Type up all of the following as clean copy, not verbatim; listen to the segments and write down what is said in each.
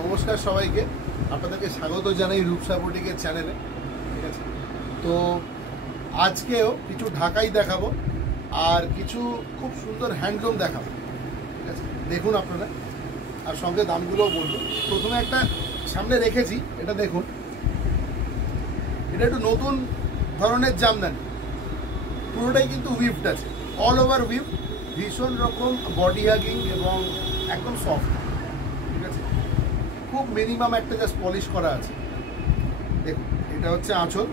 নমস্কার সবাইকে, আপনাদেরকে স্বাগত জানাই রূপসা বুটিকের চ্যানেলে। ঠিক আছে, তো আজকেও কিছু ঢাকাই দেখাবো আর কিছু খুব সুন্দর হ্যান্ডলুম দেখাবো। ঠিক আছে, দেখুন আপনারা, আর সঙ্গে দামগুলোও বলবো। প্রথমে একটা সামনে রেখেছি, এটা দেখুন, এটা একটু নতুন ধরনের জামদানি, পুরোটাই কিন্তু উইভড আছে, অল ওভার উইভ, ভীষণ রকম বডি হাগিং এবং একদম সফট। ঠিক আছে, খুব মিনিমাম একটা জাস্ট পলিশ করা আছে। দেখুন, এটা হচ্ছে আঁচল,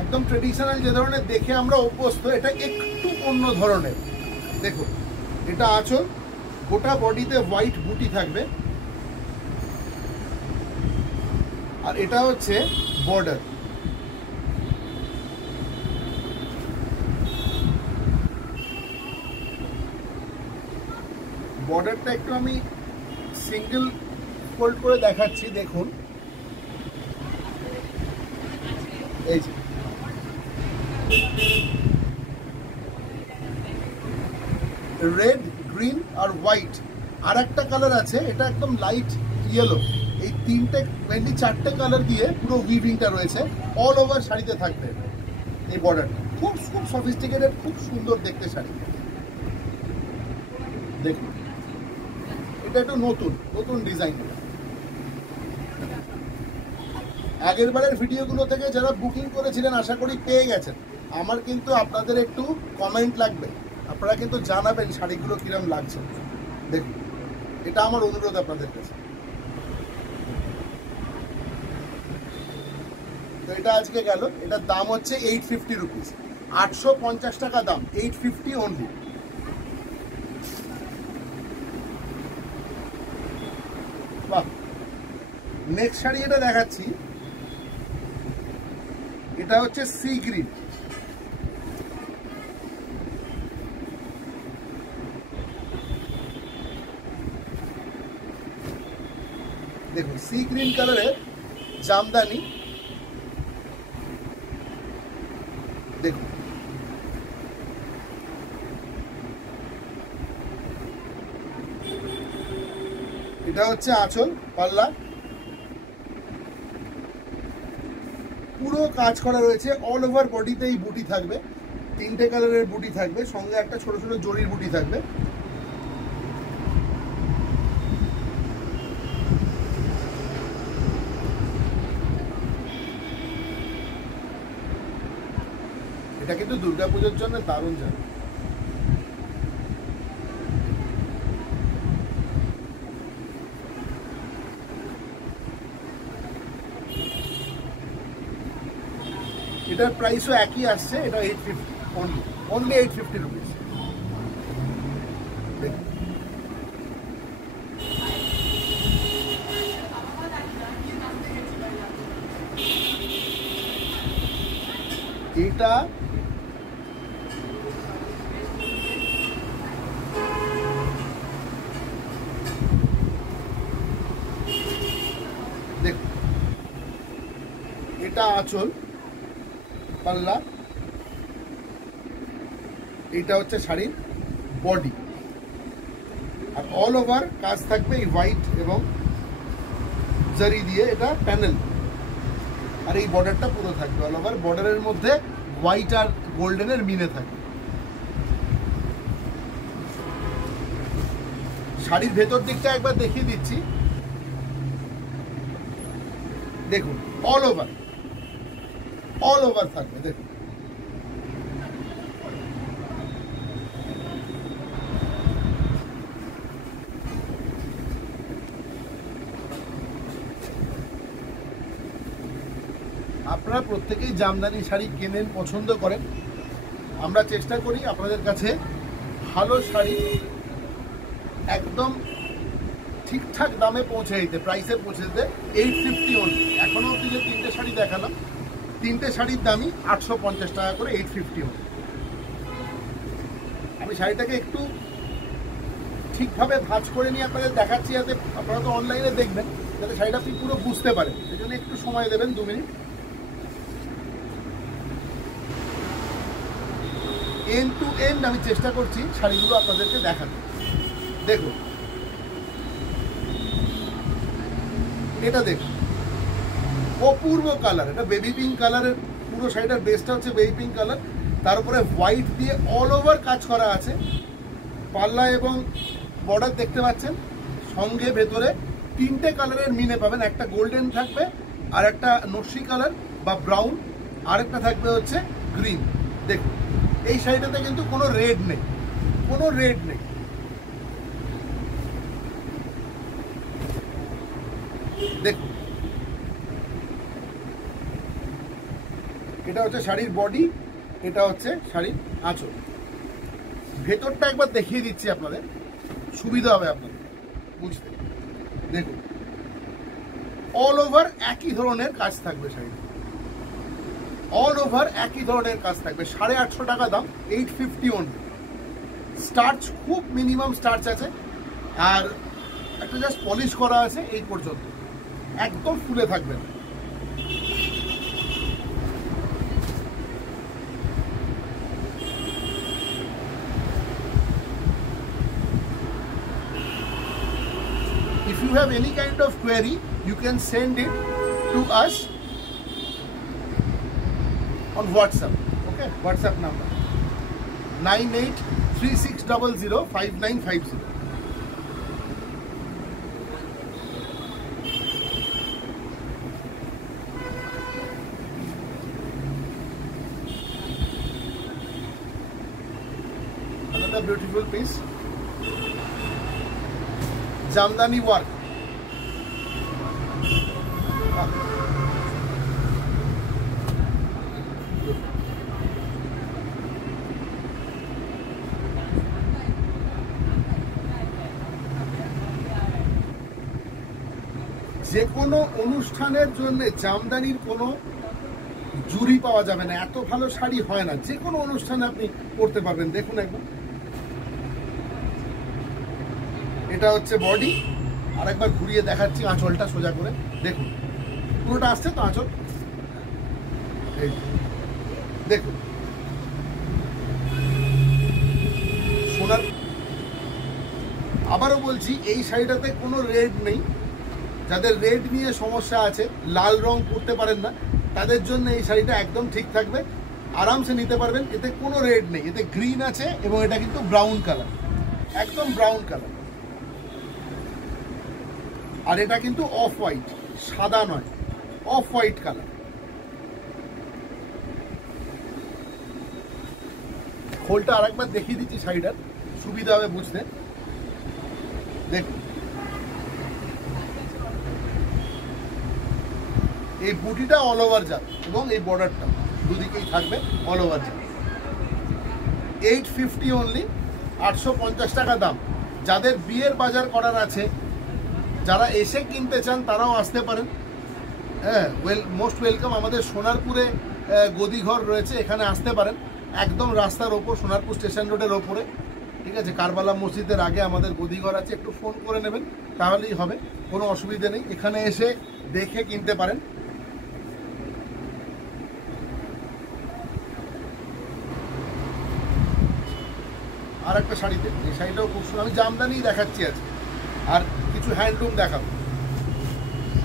একদম ট্রেডিশনাল যে ধরনের দেখে আমরা অভ্যস্ত, এটা একটু অন্য ধরনের। দেখুন, এটা আঁচল, গোটা বডিতে হোয়াইট বুটি থাকবে, আর এটা হচ্ছে বর্ডার। বর্ডারটা একটু আমি সিঙ্গেল ফোল্ড করে দেখাচ্ছি। দেখুন, এই যে রেড, গ্রিন আর হোয়াইট, আর একটা কালার আছে, এটা একদম লাইট ইয়েলো। এই তিনটে মেনলি চারটে কালার দিয়ে পুরো উইভিংটা রয়েছে, অল ওভার শাড়িতে থাকবে। এই বর্ডারটা খুব খুব সফিস্টিকেটেড, খুব সুন্দর দেখতে শাড়ি। দেখুন, এটা একটু নতুন ডিজাইন। আগের বারের ভিডিওগুলো থেকে যারা বুকিং করেছিলেন আশা করি পেয়ে গেছেন। আমার কিন্তু আপনাদের একটু কমেন্ট লাগবে, আপনারা কিন্তু জানাবেন শাড়িগুলো কিরম লাগছে। দেখুন, এটা আমার অনুরোধ আপনাদের কাছে। তো এটা আজকে গেল, এটার দাম হচ্ছে 850 রুপিস, 850 টাকা দাম, 850 অনলি। বাহ, নেক্সট শাড়ি এটা দেখাচ্ছি, এটা হচ্ছে সি গ্রিন। দেখুন, সি গ্রিন কালারের জামদানি। দেখুন, এটা হচ্ছে আঁচল, পাল্লা পুরো কাজ করা রয়েছে, অল ওভার বডিতে এই বুটি থাকবে, তিনটে কালারের বুটি থাকবে, সঙ্গে একটা ছোট ছোট জরির বুটি থাকবে। এটা কিন্তু দুর্গাপুজোর জন্য দারুণ যাবে। এটার প্রাইসও একই আসছে, এটা 850 অনলি 850 রুপিস। এটা দেখুন, এটা আঁচল, পাল্লা, এটা হচ্ছে শাড়ির বডি, আর অল ওভার কাজ থাকবে এই হোয়াইট এবং জারি দিয়ে, এটা প্যানেল, আর এই বর্ডারটা পুরো থাকবে অল ওভার। বর্ডারের মধ্যে হোয়াইট আর গোল্ডেনের মিলে থাকবে। শাড়ির ভেতর দিকটা একবার দেখিয়ে দিচ্ছি। দেখুন, অল ওভার থাকবে। দেখুন, আপনারা প্রত্যেকেই জামদানি শাড়ি কেনেন, পছন্দ করেন। আমরা চেষ্টা করি আপনাদের কাছে ভালো শাড়ি একদম ঠিকঠাক দামে পৌঁছে দিতে, প্রাইসে পৌঁছে দিতে। 850 অনলি। এখনো অব্দি যে তিনটে শাড়ি দেখালাম, তিনটে শাড়ির দামই 850 টাকা করে, 850 অনলি। আমি শাড়িটাকে একটু ঠিকভাবে ভাঁজ করে নিয়ে আপনাদের দেখাচ্ছি, যাতে আপনারা তো অনলাইনে দেখবেন, যাতে শাড়িটা আপনি পুরো বুঝতে পারেন। সেই জন্য একটু সময় দেবেন, 2 মিনিট। এন্ড টু এন্ড আমি চেষ্টা করছি শাড়িগুলো আপনাদেরকে দেখাতে। দেখুন, এটা দেখুন, অপূর্ব কালার, এটা বেবি পিঙ্ক কালারের, পুরো শাড়িটার বেসটা হচ্ছে বেবি পিঙ্ক কালার, তার উপরে হোয়াইট দিয়ে অল ওভার কাজ করা আছে। পাল্লা এবং বর্ডার দেখতে পাচ্ছেন, সঙ্গে ভেতরে তিনটে কালারের মিনে পাবেন, একটা গোল্ডেন থাকবে, আর একটা নস্যি কালার বা ব্রাউন, আর একটা থাকবে হচ্ছে গ্রিন। দেখুন এই শাড়িটাতে কিন্তু কোনো রেড নেই, কোনো রেড নেই। দেখুন এটা হচ্ছে শাড়ির বডি, এটা হচ্ছে শাড়ির আঁচল। ভেতরটা একবার দেখিয়ে দিচ্ছি আপনাদের, সুবিধা হবে আপনাদের বুঝতে। দেখুন অল ওভার একই ধরনের কাজ থাকবে শাড়িতে, অল ওভার একই ধরনের কাজ থাকবে। 850 টাকা দাম, 850 অনলি। স্টার্চ খুব মিনিমাম স্টার্চ আছে, আর একটা জাস্ট পলিশ করা আছে এই পর্যন্ত, একদম ফুলে থাকবে না। If you have any kind of query, you can send it to us on WhatsApp. Okay, WhatsApp number 9836005950. Another beautiful piece, Jamdani work. যে কোনো অনুষ্ঠানের জন্য জামদানির কোনো জুড়ি পাওয়া যাবে না, এত ভালো শাড়ি হয় না, যে কোনো অনুষ্ঠানে আপনি পরতে পারবেন। দেখুন একবার, এটা হচ্ছে বডি, আর একবার ঘুরিয়ে দেখাচ্ছি আঁচলটা সোজা করে। দেখুন পুরোটা আসছে তো আঁচল, এই দেখুন সোনার। আবারও বলছি এই শাড়িটাতে কোনো রেড নেই, যাদের রেড নিয়ে সমস্যা আছে, লাল রং পরতে পারেন না, তাদের জন্য এই শাড়িটা একদম ঠিক থাকবে, আরামসে নিতে পারবেন। এতে কোনো রেড নেই, এতে গ্রিন আছে এবং এটা কিন্তু ব্রাউন কালার, একদম ব্রাউন কালার। আর এটা কিন্তু অফ হোয়াইট, সাদা নয়, অফ হোয়াইট কালার। খোলটা আরেকবার দেখিয়ে দিচ্ছি শাড়িটার, সুবিধা হবে বুঝতে। দেখুন এই বুটিটা অল ওভার যাবে এবং এই বর্ডারটা দুদিকেই থাকবে অল ওভার যাবে। 850 অনলি, 850 টাকা দাম। যাদের বিয়ের বাজার করার আছে, যারা এসে কিনতে চান তারাও আসতে পারেন। হ্যাঁ, মোস্ট ওয়েলকাম। আমাদের সোনারপুরে গদিঘর রয়েছে, এখানে আসতে পারেন, একদম রাস্তার ওপর, সোনারপুর স্টেশন রোডের ওপরে, ঠিক আছে। কারবালা মসজিদের আগে আমাদের গদিঘর আছে, একটু ফোন করে নেবেন তাহলেই হবে, কোনো অসুবিধা নেই। এখানে এসে দেখে কিনতে পারেন। আর একটা শাড়িতে, এই শাড়িটাও খুব সুন্দর, আমি জামদানি দেখাচ্ছি আজকে, আর কিছু হ্যান্ডলুম দেখাবো।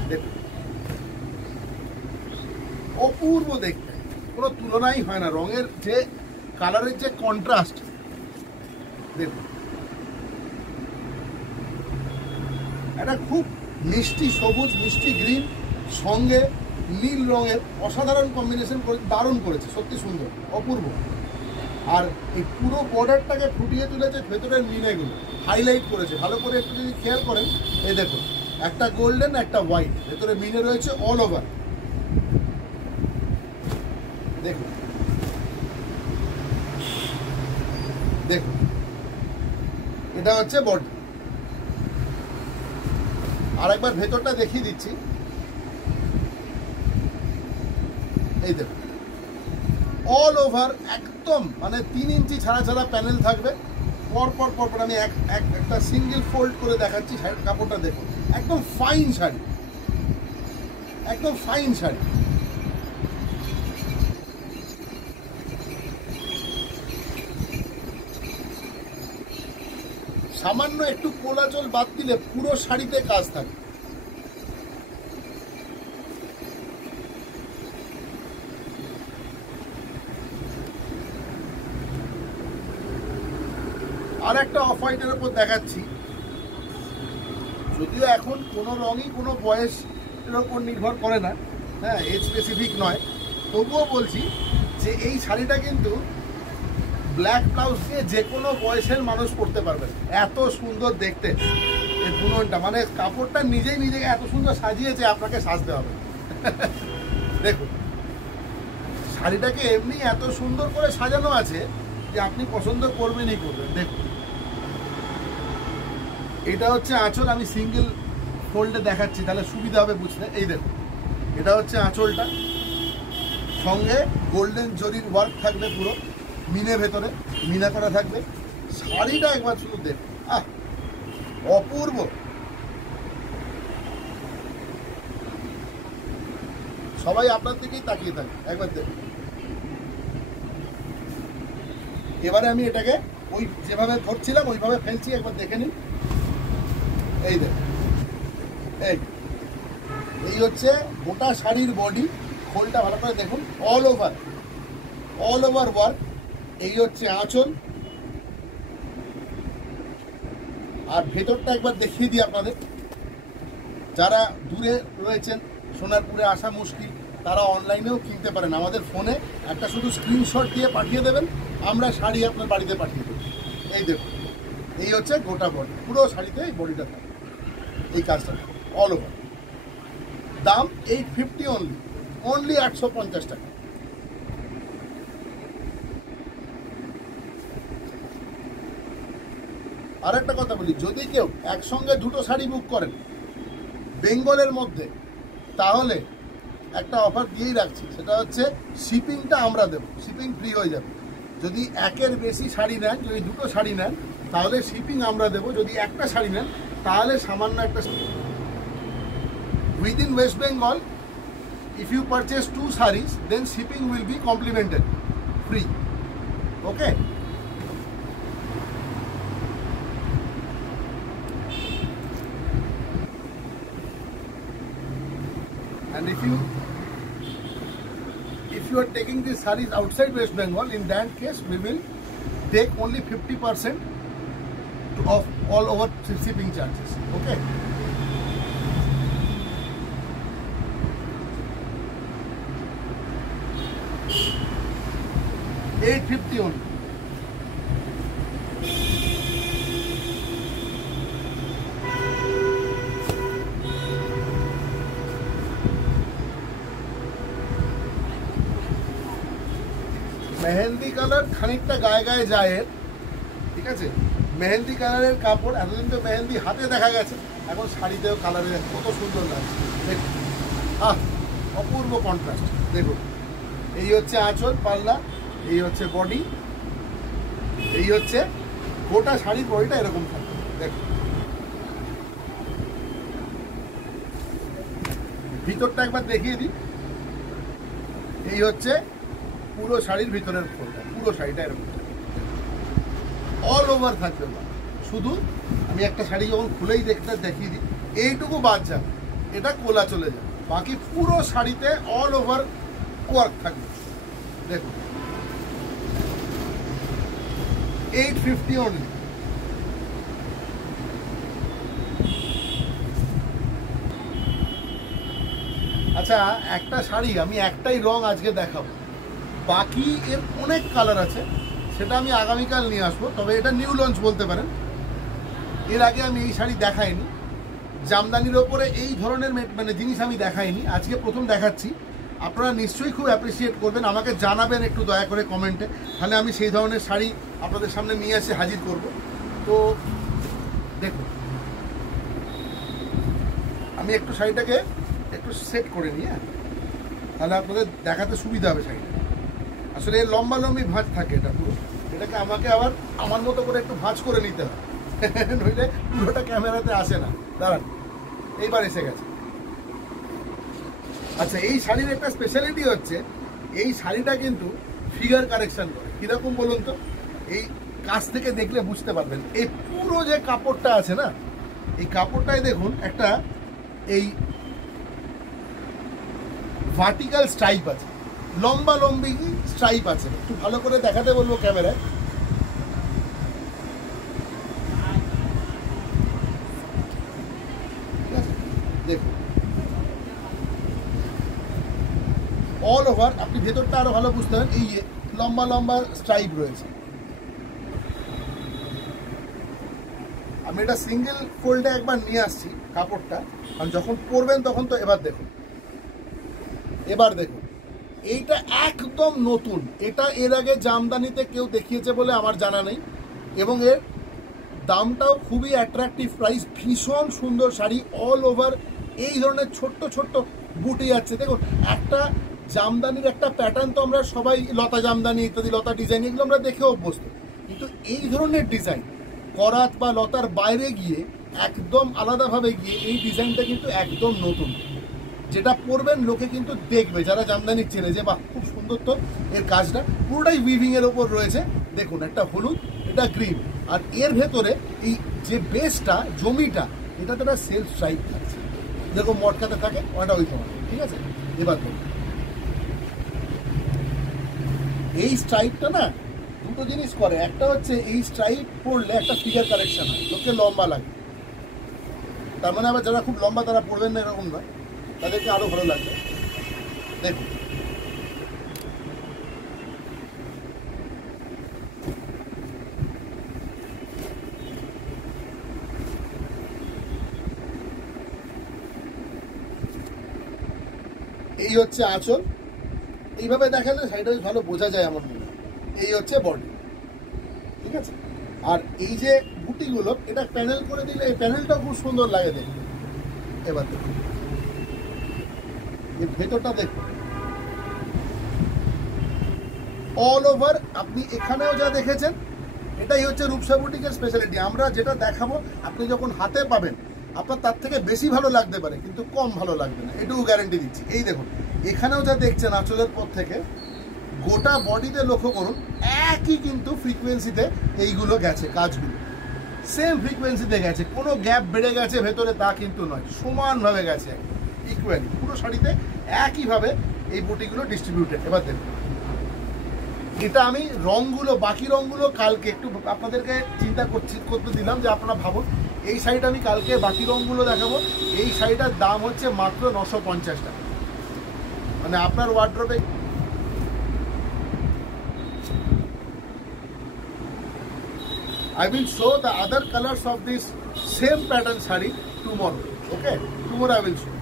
দেখুন অপূর্ব দেখতে, কোনো তুলনাই হয় না, রঙের যে কালারের যে কন্ট্রাস্ট দেখুন। এটা খুব মিষ্টি সবুজ, মিষ্টি গ্রিন, সঙ্গে নীল রঙের অসাধারণ কম্বিনেশন করে, দারুণ করেছে, সত্যি সুন্দর, অপূর্ব। আর এই পুরো বর্ডারটাকে ফুটিয়ে তুলেছে, ভেতরের মিনেগুলো হাইলাইট করেছে ভালো করে, একটু যদি খেয়াল করেন। এই দেখুন একটা গোল্ডেন, একটা হোয়াইট, ভেতরে মিনে রয়েছে অল ওভার। দেখুন দেখুন এটা হচ্ছে বডি। আর একবার ভেতরটা দেখিয়ে দিচ্ছি, এই দেখুন অল ওভার একদম, মানে 3 ইঞ্চি ছাড়া ছাড়া প্যানেল থাকবে, পরপর পরপর। আমি একটা সিঙ্গেল ফোল্ড করে দেখাচ্ছি শাড়ির কাপড়টা দেখুন, একদম ফাইন শাড়ি, একদম ফাইন শাড়ি। সামান্য একটু কোলাচল বাদ দিলে পুরো শাড়িতে কাজ থাকে। আর একটা অফ হোয়াইটের ওপর দেখাচ্ছি, যদিও এখন কোনো রঙই কোনো বয়সের ওপর নির্ভর করে না, হ্যাঁ এজ স্পেসিফিক নয়, তবুও বলছি যে এই শাড়িটা কিন্তু ব্ল্যাক ব্লাউজ দিয়ে যে কোনো বয়সের মানুষ পরতে পারবেন। এত সুন্দর দেখতে এই বুননটা, মানে কাপড়টা নিজেই নিজেকে এত সুন্দর সাজিয়েছে, আপনাকে সাজতে হবে। দেখুন শাড়িটাকে এমনি এত সুন্দর করে সাজানো আছে যে আপনি পছন্দ করবেনই করবেন। দেখুন এটা হচ্ছে আঁচল, আমি সিঙ্গেল ফোল্ডে দেখাচ্ছি তাহলে সুবিধা হবে বুঝতে। এই দেখুন এটা হচ্ছে আঁচলটা, সঙ্গে গোল্ডেন জরির ওয়ার্ক থাকবে, পুরো মিনে ভেতরে মিনা করা থাকবে। শাড়িটা একবার শুধু দেখুন, অপূর্ব। সবাই আপনার দিকেই তাকিয়ে থাকে, একবার দেখুন। এবারে আমি এটাকে ওই যেভাবে ধরছিলাম ওইভাবে ফেলছি, একবার দেখে নিন। এই দেখুন, এই হচ্ছে গোটা শাড়ির বডি, খোলটা ভালো করে দেখুন, অল ওভার ওয়ার্ক। এই হচ্ছে আঁচল, আর ভেতরটা একবার দেখিয়ে দিই আপনাদের। যারা দূরে রয়েছেন, সোনারপুরে আসা মুশকিল, তারা অনলাইনেও কিনতে পারেন। আমাদের ফোনে একটা শুধু স্ক্রিনশট দিয়ে পাঠিয়ে দেবেন, আমরা শাড়ি আপনার বাড়িতে পাঠিয়ে দেবো। এই দেখুন এই হচ্ছে গোটা বডি, পুরো শাড়িতে এই বডিটা থাকে, এই কাজটা অল ওভার। দাম 850 অনলি 850 টাকা। আর একটা কথা বলি, যদি কেউ একসঙ্গে দুটো শাড়ি বুক করেন বেঙ্গলের মধ্যে, তাহলে একটা অফার দিয়েই রাখছি, সেটা হচ্ছে শিপিংটা আমরা দেবো, শিপিং ফ্রি হয়ে যাবে। যদি একের বেশি শাড়ি নেন, যদি দুটো শাড়ি নেন তাহলে শিপিং আমরা দেবো, যদি একটা শাড়ি নেন তাহলে সামান্য একটা। Within West Bengal if you purchase 2 sarees, then shipping will be complimented, free. Okay. And if you are taking these sarees outside West Bengal, in that case we will take only 50% of all over shipping charges. Okay. $850 only. Mehendi colour খানিকটা গায়ে গায়ে যায়, ঠিক আছে। মেহেন্দি কালারের কাপড়, এতদিন তো মেহেন্দি হাতে দেখা গেছে, এখন শাড়িতেও কালারের কত সুন্দর লাগছে দেখুন। অপূর্ব কন্ট্রাস্ট। দেখুন এই হচ্ছে আঁচল, পাল্লা, এই হচ্ছে বডি, এই হচ্ছে গোটা শাড়ির বডিটা এরকম থাকবে। দেখুন ভিতরটা একবার দেখিয়ে দিই। এই হচ্ছে পুরো শাড়ির ভিতরের খোলটা, পুরো শাড়িটা এরকম অল ওভার থাকবে। শুধু আমি একটা শাড়ি যখন খুলেই দেখিয়ে দিই, এইটুকু বাদ যাবে, এটা কোলা চলে যাবে, বাকি পুরো শাড়িতে অল ওভার ওয়ার্ক থাকবে। দেখুন 850 only. আচ্ছা একটা শাড়ি আমি একটাই রং আজকে দেখাবো, বাকি এর অনেক কালার আছে, সেটা আমি আগামীকাল নিয়ে আসবো। তবে এটা নিউ লঞ্চ বলতে পারেন, এর আগে আমি এই শাড়ি দেখাইনি, জামদানির ওপরে এই ধরনের মানে জিনিস আমি দেখাইনি, আজকে প্রথম দেখাচ্ছি। আপনারা নিশ্চয়ই খুব অ্যাপ্রিসিয়েট করবেন, আমাকে জানাবেন একটু দয়া করে কমেন্টে, তাহলে আমি সেই ধরনের শাড়ি আপনাদের সামনে নিয়ে এসে হাজির করব। তো দেখুন আমি একটু শাড়িটাকে একটু সেট করে নিই, তাহলে আপনাদের দেখাতে সুবিধা হবে। শাড়িটা আসলে লম্বা লম্বি ভাঁজ থাকে, এটা পুরো, এটাকে আমাকে আবার আমার মতো করে একটু ভাঁজ করে নিতে হয়, নইলে পুরোটা ক্যামেরাতে আসে না। দাঁড়ান, এইবার এসে গেছে। আচ্ছা এই শাড়ির একটা স্পেশালিটি হচ্ছে, এই শাড়িটা কিন্তু ফিগার কারেকশন করে। কীরকম বলুন তো, এই কাছ থেকে দেখলে বুঝতে পারবেন। এই পুরো যে কাপড়টা আছে না, এই কাপড়টায় দেখুন একটা এই ভার্টিক্যাল স্ট্রাইপ আছে, লম্বা লম্বি স্ট্রাইপ আছে। একটু ভালো করে দেখাতে বলবো ক্যামেরায়। অল ওভার আপনি ভেতরটা আরো ভালো বুঝতে পারেন, এই যে লম্বা লম্বা স্ট্রাইপ রয়েছে। আমি এটা সিঙ্গেল ফোল্ডে একবার নিয়ে আসছি কাপড়টা, আর যখন পরবেন তখন তো এবার দেখুন এইটা একদম নতুন। এটা এর আগে জামদানিতে কেউ দেখিয়েছে বলে আমার জানা নেই, এবং এর দামটাও খুবই অ্যাট্রাকটিভ প্রাইস। ভীষণ সুন্দর শাড়ি, অল ওভার এই ধরনের ছোট্ট ছোট্ট বুটি আছে। দেখুন একটা জামদানির একটা প্যাটার্ন তো আমরা সবাই লতা জামদানি ইত্যাদি লতা ডিজাইন এগুলো আমরা দেখে অভ্যস্ত, কিন্তু এই ধরনের ডিজাইন করাত বা লতার বাইরে গিয়ে একদম আলাদাভাবে গিয়ে এই ডিজাইনটা কিন্তু একদম নতুন। যেটা পরবেন লোকে কিন্তু দেখবে, যারা জামদানি চেনে, যে বাহ খুব সুন্দর তো এর কাজটা। পুরোটাই উইভিং এর ওপর রয়েছে। দেখুন একটা হলুদ, এটা গ্রিন, আর এর ভেতরে এই যে বেসটা জমিটা এটাতে একটা সেলফ স্ট্রাইপ থাকছে, যেরকম মটকাতে থাকে ওটা ওই সময়। ঠিক আছে, এবার দেখুন এই স্ট্রাইপটা না দুটো জিনিস করে। একটা হচ্ছে এই স্ট্রাইপ পরলে একটা ফিগার কারেকশন হয়, লোককে লম্বা লাগে। তার মানে আবার যারা খুব লম্বা তারা পরবেন না এরকম নয়, তাদেরকে আরো ভালো লাগবে। দেখুন এই হচ্ছে আঁচল, এইভাবে দেখালে শাড়িটা ভালো বোঝা যায় আমার মনে হয়। এই হচ্ছে বডি, ঠিক আছে। আর এই যে বুটিগুলো এটা প্যানেল করে দিলে এই প্যানেলটা খুব সুন্দর লাগে দেখতে। এবার দেখুন এর ভেতরটা দেখুন, অল ওভার আপনি এখানেও যা দেখেছেন এটাই হচ্ছে রূপসা বুটিকের স্পেশালিটি। আমরা যেটা দেখাবো আপনি যখন হাতে পাবেন আপনার তার থেকে বেশি ভালো লাগতে পারে, কিন্তু কম ভালো লাগবে না, এটুকু গ্যারেন্টি দিচ্ছি। এই দেখুন এখানেও যা দেখছেন আঁচলের পর থেকে গোটা বডিতে লক্ষ্য করুন, একই কিন্তু ফ্রিকোয়েন্সিতে এইগুলো গেছে, কাজগুলো সেম ফ্রিকোয়েন্সিতে গেছে, কোনো গ্যাপ বেড়ে গেছে ভেতরে তা কিন্তু নয়, সমানভাবে গেছে ইকুয়ালি পুরো শাড়িতে একইভাবে এই বুটিগুলো ডিস্ট্রিবিউটেড। এবার দেখুন এটা আমি রঙগুলো বাকি রঙগুলো কালকে একটু আপনাদেরকে চিন্তা করতে দিলাম, যে আপনারা ভাবুন এই শাড়িটা আমি কালকে বাকি রঙগুলো দেখাবো। এই শাড়িটার দাম হচ্ছে মাত্র 950 টাকা, মানে আপনার ওয়ার্ড্রোবে I will show the other colors of this same pattern sari tomorrow. Okay, tomorrow I will show.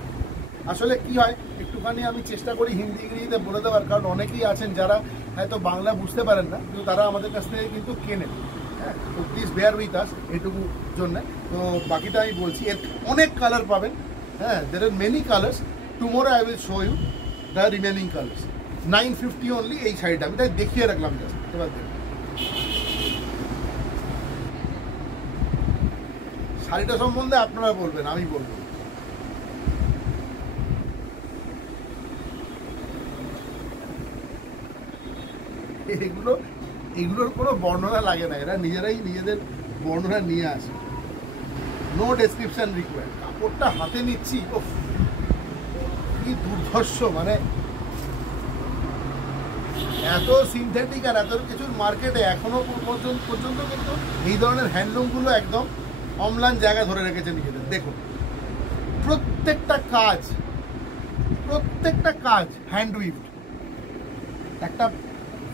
আসলে কি হয় একটুখানি আমি চেষ্টা করি হিন্দি ইংরেজিতে বলে দেওয়ার, কারণ অনেকেই আছেন যারা হয়তো বাংলা বুঝতে পারেন না, কিন্তু তারা আমাদের কাছ থেকে কিন্তু কেনেন। হ্যাঁ, তো প্লিজ বেয়ার উইথ আস এটুকু জন্য। তো বাকিটা আমি বলছি, এর অনেক কালার পাবেন। হ্যাঁ, they are many colours. Tomorrow I will show you the remaining colours. 950 only এই শাড়িটা আমি তাই দেখিয়ে রাখলাম জাস্ট। এবার দেখুন শাড়িটা সম্বন্ধে আপনারা বলবেন, আমি বলবো। এগুলোর কোনো বর্ণনা লাগে না, এরা নিজেরাই নিজেদের বর্ণনা নিয়ে আসে। No description required. কাপড়টা হাতে নিচ্ছি, কি দুর্ধর্ষ, মানে এত সিনথেটিক আর এত কিছুর মার্কেটে এখনো পর্যন্ত কিন্তু এই ধরনের হ্যান্ডলুমগুলো একদম অম্লান জায়গা ধরে রেখেছে নিজেদের। দেখুন প্রত্যেকটা কাজ হ্যান্ড উইভড। একটা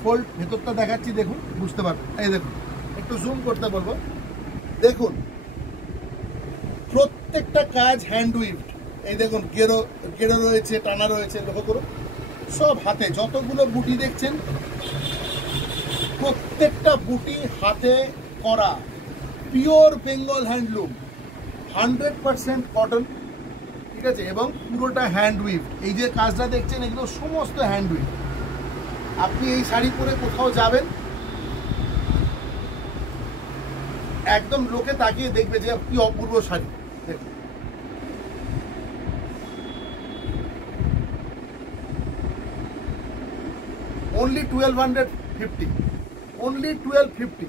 ফোল্ড ভেতরটা দেখাচ্ছি, দেখুন বুঝতে পারবেন। এই দেখুন একটু জুম করতে বলবো, দেখুন প্রত্যেকটা কাজ হ্যান্ড উইভড। এই দেখুন গেরো রয়েছে, টানা রয়েছে, লক্ষ্য করুন সব হাতে। যতগুলো বুটি দেখছেন প্রত্যেকটা বুটি হাতে করা, পিওর বেঙ্গল হ্যান্ডলুম, 100% কটন, ঠিক আছে, এবং পুরোটা হ্যান্ড উইভ। এই যে কাজটা দেখছেন এগুলো সমস্ত হ্যান্ড উইভ। আপনি এই শাড়ি পরে কোথাও যাবেন একদম লোকে তাকিয়ে দেখবে যে কি অপূর্ব শাড়ি। দেখুন only 1250, only 1250।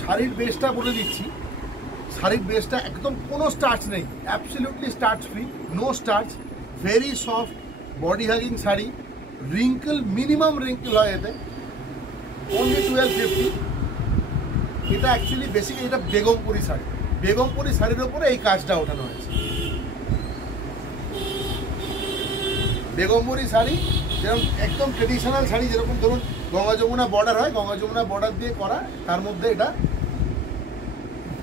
শাড়ির বেসটা বলে দিচ্ছি, শাড়ির বেসটা একদম কোনো স্টার্চ নেই, absolutely starch free, no starch, very soft body hugging sari. Wrinkle minimum wrinkle হয় এতে, only 1250। এটা অ্যাকচুয়ালি বেসিক্যালি এটা বেগমপুরি শাড়ি, বেগমপুরি শাড়ির উপরে এই কাজটা ওঠানো হয়েছে। বেগমপুরি শাড়ি যেরকম একদম ট্রেডিশনাল শাড়ি, যেরকম ধরুন গঙ্গা যমুনা বর্ডার হয়, গঙ্গা যমুনা বর্ডার দিয়ে করা, তার মধ্যে এটা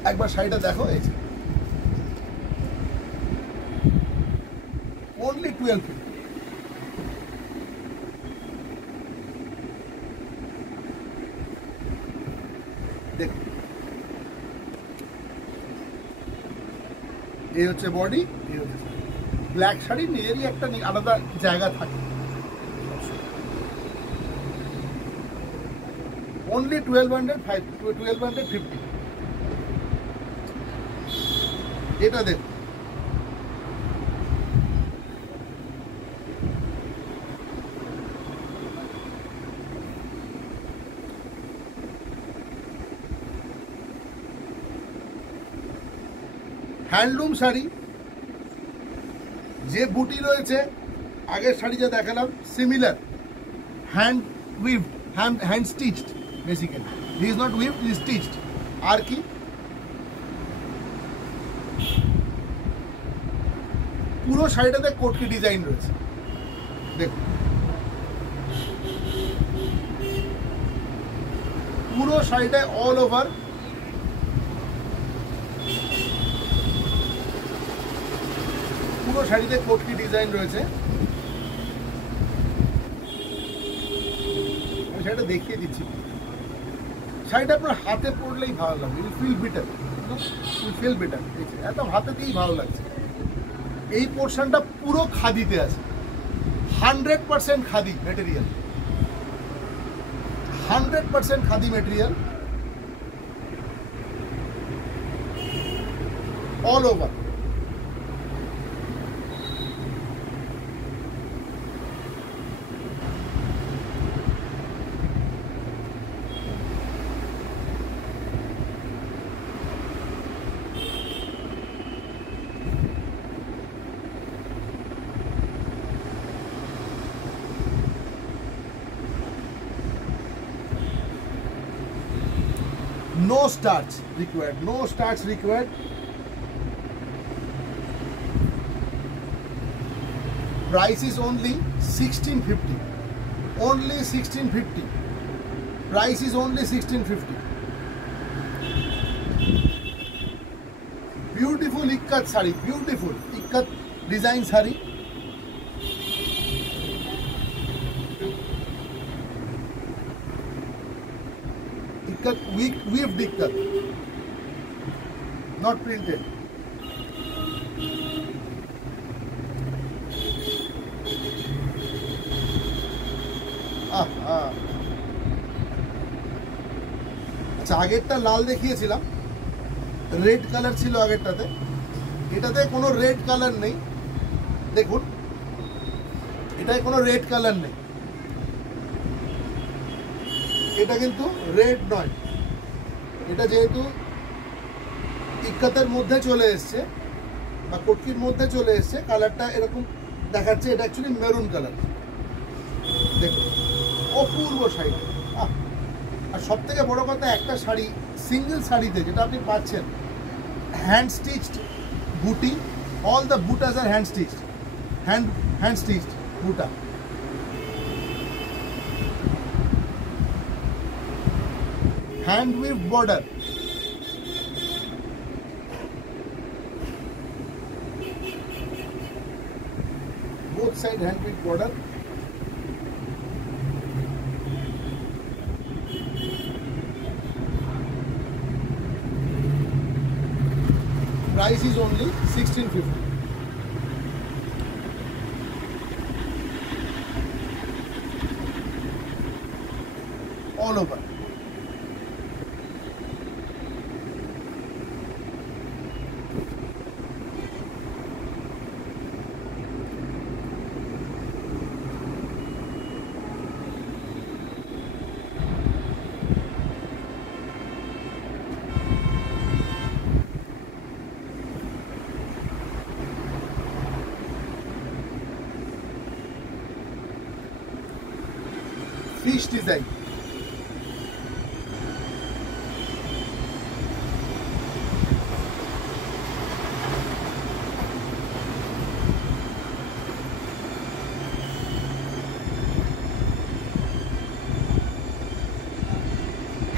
একবার শাড়িটা দেখো, এই যে only 1250। দেখুন এই হচ্ছে বডি, এই হচ্ছে শাড়ি। ব্ল্যাক শাড়ি নিজেরই একটা আলাদা জায়গা থাকে। only 1250। এটা দেখুন, হ্যান্ডলুম শাড়ি, যে বুটি রয়েছে আগের শাড়ি যা দেখালাম similar, hand weaved, hand stitched, basically this is not weaved, this stitched. আর কি পুরো শাড়িটাতে কোটকি ডিজাইন রয়েছে, দেখুন পুরো শাড়িটায় অল ওভার পুরো শাড়িতে কোটকি ডিজাইন রয়েছে। আমি শাড়িটা দেখিয়ে দিচ্ছি। শাড়িটা আপনার হাতে পরলেই ভালো লাগবে, you feel better, you feel better. এত হাতেতেই ভালো লাগছে। এই পোর্শনটা পুরো খাদিতে আছে, 100% khadi material, 100% khadi material, all over. No starch required, no starch required. Price is only 1650, only 1650, price is only 1650। beautiful ikat sari, beautiful ikat design sari. Ikat weaved ikat, not printed। আচ্ছা, আগেরটা লাল দেখিয়েছিলাম, রেড কালার ছিল আগেরটাতে, এটাতে কোনো রেড কালার নেই। দেখুন এটায় কোনো রেড কালার নেই, এটা কিন্তু রেড নয়, এটা যেহেতু ইক্কাতের মধ্যে চলে এসছে বা কোটকির মধ্যে চলে এসছে, কালারটা এরকম দেখাচ্ছে। এটা অ্যাকচুয়ালি মেরুন কালার। দেখুন অপূর্ব শাড়ি। আর সব থেকে বড় কথা, একটা শাড়ি সিঙ্গেল শাড়িতে যেটা আপনি পাচ্ছেন, হ্যান্ড স্টিচড বুটি, অল দ্য বুটাস আর হ্যান্ড স্টিচড, হ্যান্ড স্টিচড বুটা। hand weave border, both side hand weave border। price is only 1650। all over। fish design,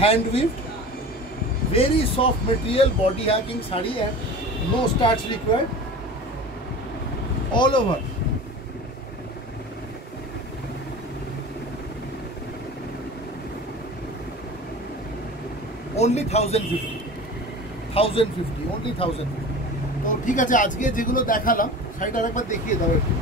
hand weave, very soft material, body hugging sari and no starch required, all over. only 1050 only 1050। তো ঠিক আছে, আজকে যেগুলো দেখালাম শাড়িটা একবার দেখিয়ে দাও একটু।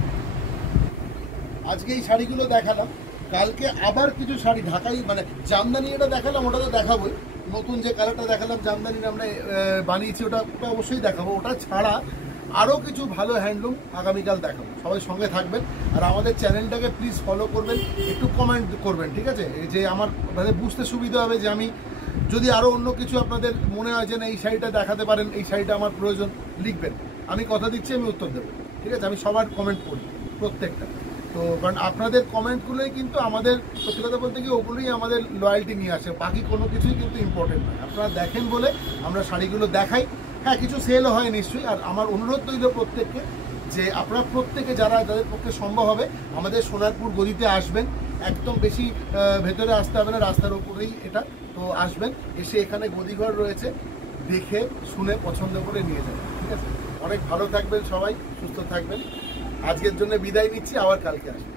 আজকে এই শাড়িগুলো দেখালাম, কালকে আবার কিছু শাড়ি ঢাকাই মানে জামদানি এটা দেখালাম, ওটা তো দেখাবোই। নতুন যে কালারটা দেখালাম জামদানি আমরা বানিয়েছি, ওটা অবশ্যই দেখাবো। ওটা ছাড়া আরও কিছু ভালো হ্যান্ডলুম আগামীকাল দেখাবো। সবাই সঙ্গে থাকবেন আর আমাদের চ্যানেলটাকে প্লিজ ফলো করবেন, একটু কমেন্ট করবেন, ঠিক আছে? যে আমার মানে বুঝতে সুবিধা হবে যে আমি যদি আরও অন্য কিছু আপনাদের মনে হয় যে না এই শাড়িটা দেখাতে পারেন, এই শাড়িটা আমার প্রয়োজন, লিখবেন। আমি কথা দিচ্ছি আমি উত্তর দেবো, ঠিক আছে? আমি সবার কমেন্ট পড়ি প্রত্যেকটা। তো কারণ আপনাদের কমেন্টগুলোই কিন্তু আমাদের, সত্যি কথা বলতে কি, ওগুলোই আমাদের লয়্যালটি নিয়ে আসে, বাকি কোনো কিছুই কিন্তু ইম্পর্টেন্ট নয়। আপনারা দেখেন বলে আমরা শাড়িগুলো দেখাই। হ্যাঁ, কিছু সেলও হয় নিশ্চয়ই। আর আমার অনুরোধ রইল প্রত্যেককে যে আপনারা প্রত্যেকে যাদের পক্ষে সম্ভব হবে আমাদের সোনারপুর গদিতে আসবেন। একদম বেশি ভেতরে আসতে হবে না, রাস্তার উপরেই এটা। তো আসবেন, এসে এখানে গদিঘর রয়েছে, দেখে শুনে পছন্দ করে নিয়ে যাবেন, ঠিক আছে? অনেক ভালো থাকবেন সবাই, সুস্থ থাকবেন। আজকের জন্য বিদায় নিচ্ছি, আবার কালকে আসবেন।